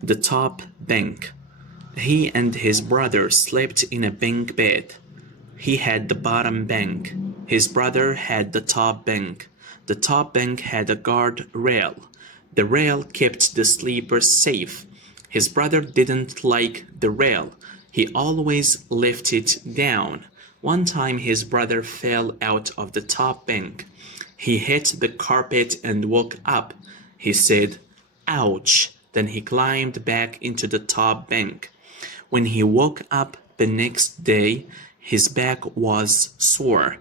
The top bunk. He and his brother slept in a bunk bed. He had the bottom bunk. His brother had the top bunk. The top bunk had a guard rail. The rail kept the sleepers safe. His brother didn't like the rail. He always left it down. One time his brother fell out of the top bunk. He hit the carpet and woke up. He said, "Ouch." Then he climbed back into the top bunk. When he woke up the next day, his back was sore.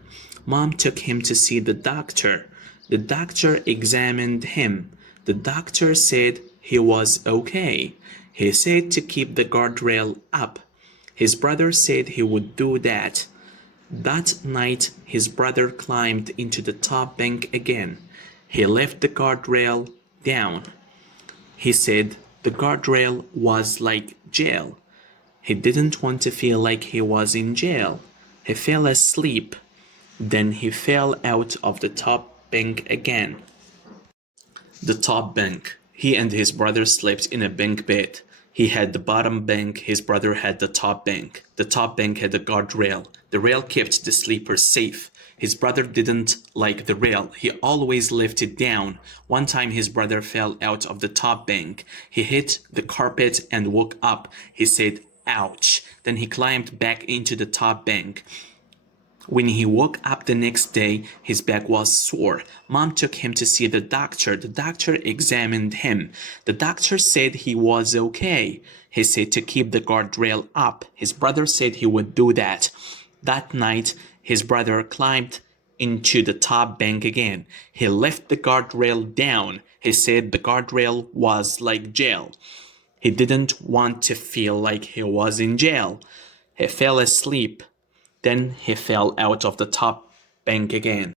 Mom took him to see the doctor. The doctor examined him. The doctor said he was okay. He said to keep the guardrail up. His brother said he would do that. That night, his brother climbed into the top bunk again. He left the guardrail down. He said the guardrail was like jail. He didn't want to feel like he was in jail. He fell asleep. Then he fell out of the top bunk again. The top bunk. He and his brother slept in a bunk bed. He had the bottom bunk, his brother had the top bunk. The top bunk had a guardrail. The rail kept the sleepers safe. His brother didn't like the rail. He always left it down. One time his brother fell out of the top bunk. He hit the carpet and woke up. He said, "Ouch." Then he climbed back into the top bunk. When he woke up the next day, his back was sore. Mom took him to see the doctor. The doctor examined him. The doctor said he was okay. He said to keep the guardrail up. His brother said he would do that. That night, his brother climbed into the top bunk again. He left the guardrail down. He said the guardrail was like jail. He didn't want to feel like he was in jail. He fell asleep. Then he fell out of the top bunk again.